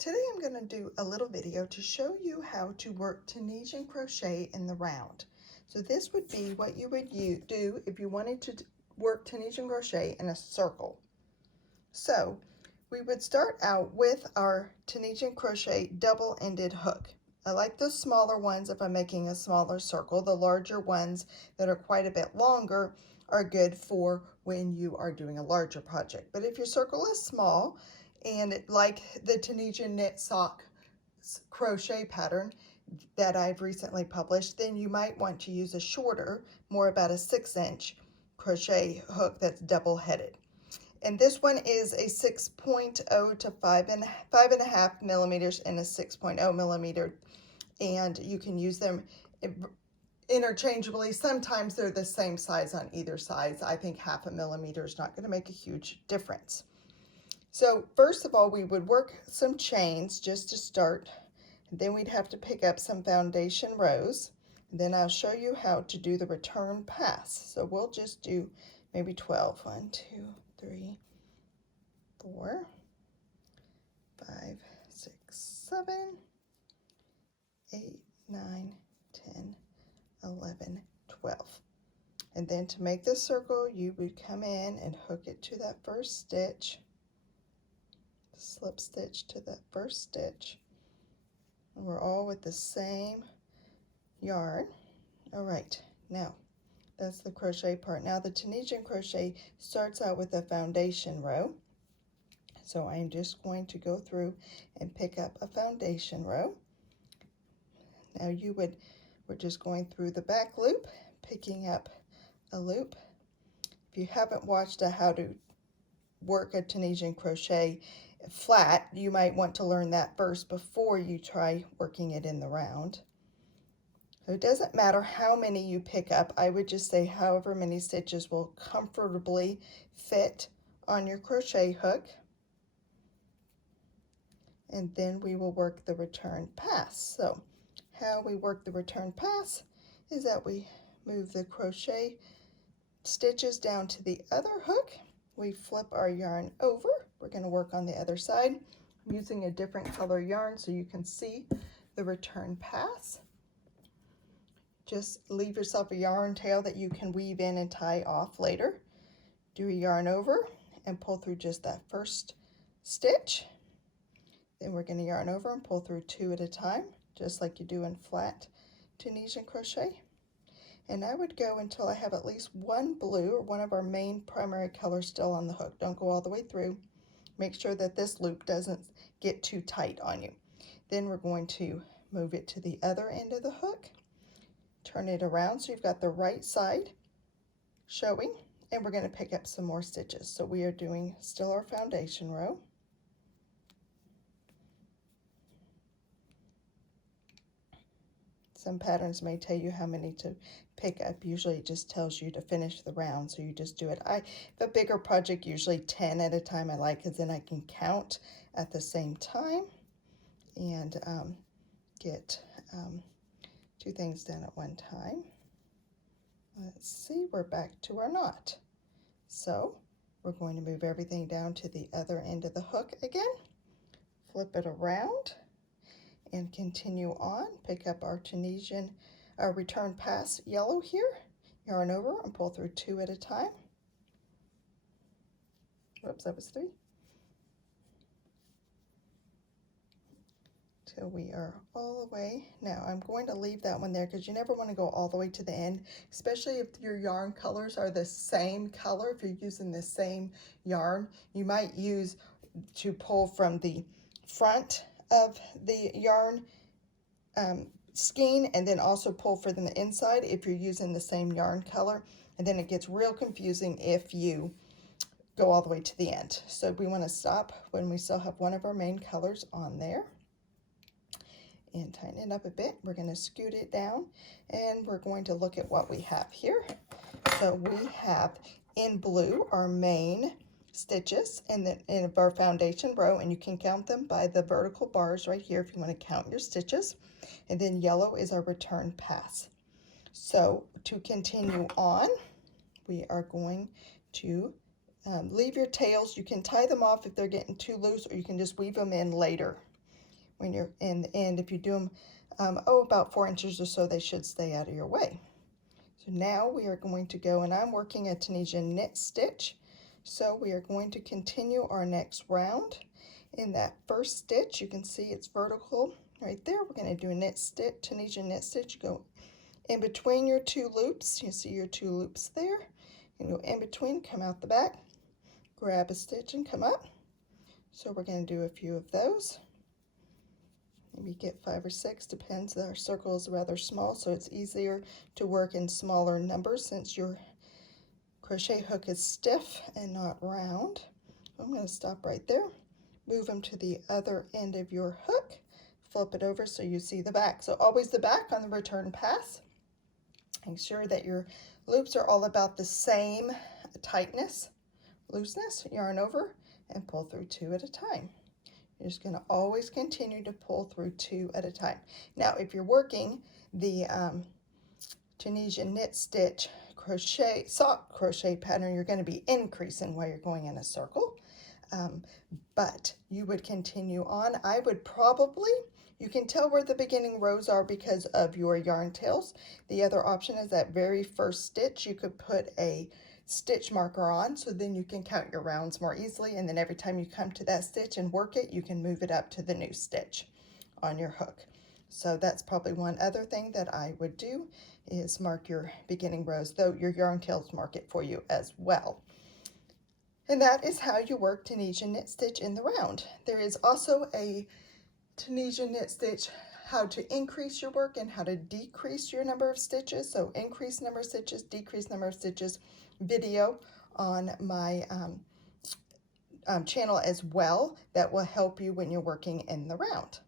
Today I'm going to do a little video to show you how to work Tunisian crochet in the round. So this would be what you would do if you wanted to work Tunisian crochet in a circle. So we would start out with our Tunisian crochet double-ended hook. I like the smaller ones if I'm making a smaller circle. The larger ones that are quite a bit longer are good for when you are doing a larger project. But if your circle is small, and like the Tunisian knit sock crochet pattern that I've recently published, then you might want to use a shorter, more about a 6-inch crochet hook that's double-headed. And this one is a 6.0 to 5.5 millimeters and a 6.0 millimeter, and you can use them interchangeably. Sometimes they're the same size on either side. I think 0.5 millimeter is not going to make a huge difference. So first of all, we would work some chains just to start. Then we'd have to pick up some foundation rows. Then I'll show you how to do the return pass. So we'll just do maybe 12. 1, 2, 3, 4, 5, 6, 7, 8, 9, 10, 11, 12. And then to make the circle, you would come in and hook it to that first stitch. Slip stitch to that first stitch, and we're all with the same yarn. All right, now that's the crochet part. Now the Tunisian crochet starts out with a foundation row, so I'm just going to go through and pick up a foundation row. Now we're just going through the back loop, picking up a loop. If you haven't watched how to work a Tunisian crochet flat, you might want to learn that first before you try working it in the round. So it doesn't matter how many you pick up. I would just say however many stitches will comfortably fit on your crochet hook. And then we will work the return pass. So how we work the return pass is that we move the crochet stitches down to the other hook. We flip our yarn over. We're going to work on the other side. I'm using a different color yarn so you can see the return pass. Just leave yourself a yarn tail that you can weave in and tie off later. Do a yarn over and pull through just that first stitch. Then we're going to yarn over and pull through 2 at a time, just like you do in flat Tunisian crochet. And I would go until I have at least one blue, or one of our main primary colors, still on the hook. Don't go all the way through. Make sure that this loop doesn't get too tight on you. Then we're going to move it to the other end of the hook, turn it around so you've got the right side showing, and we're going to pick up some more stitches. So we are doing still our foundation row. Some patterns may tell you how many to pick up. Usually it just tells you to finish the round, so you just do it. If a bigger project, usually 10 at a time I like, because then I can count at the same time and get 2 things done at one time. Let's see, we're back to our knot. So we're going to move everything down to the other end of the hook again, flip it around, and continue on. Pick up our Tunisian return pass yellow here, yarn over and pull through 2 at a time. Whoops, that was 3. Till we are all the way. Now I'm going to leave that one there because you never want to go all the way to the end, especially if your yarn colors are the same color. If you're using the same yarn, you might use to pull from the front of the yarn skein and then also pull for the inside if you're using the same yarn color, and then it gets real confusing if you go all the way to the end. So we want to stop when we still have one of our main colors on there and tighten it up a bit. We're going to scoot it down and we're going to look at what we have here. So we have in blue our main stitches in our foundation row, and you can count them by the vertical bars right here if you want to count your stitches. And then yellow is our return pass. So to continue on, we are going to leave your tails. You can tie them off if they're getting too loose, or you can just weave them in later. when you're in the end. If you do them, about 4 inches or so, they should stay out of your way. So now we are going to go, and I'm working a Tunisian knit stitch. So we are going to continue our next round. In that first stitch, you can see it's vertical right there. We're going to do a knit stitch, Tunisian knit stitch. You go in between your 2 loops. You see your 2 loops there. You go in between, come out the back, grab a stitch and come up. So we're going to do a few of those. Maybe get 5 or 6, depends. Our circle is rather small, so it's easier to work in smaller numbers since your crochet hook is stiff and not round. I'm going to stop right there, move them to the other end of your hook, flip it over so you see the back. So always the back on the return pass. Make sure that your loops are all about the same tightness, looseness. Yarn over and pull through 2 at a time. You're just going to always continue to pull through 2 at a time. Now, if you're working the Tunisian knit stitch crochet, sock crochet pattern, you're going to be increasing while you're going in a circle. But you would continue on. I would probably, you can tell where the beginning rows are because of your yarn tails. The other option is that very first stitch, you could put a stitch marker on, so then you can count your rounds more easily, and then every time you come to that stitch and work it, you can move it up to the new stitch on your hook. So that's probably one other thing that I would do, is mark your beginning rows, though your yarn tails mark it for you as well. And that is how you work Tunisian knit stitch in the round. There is also a Tunisian knit stitch, how to increase your work and how to decrease your number of stitches. So increase number of stitches, decrease number of stitches video on my channel as well, that will help you when you're working in the round.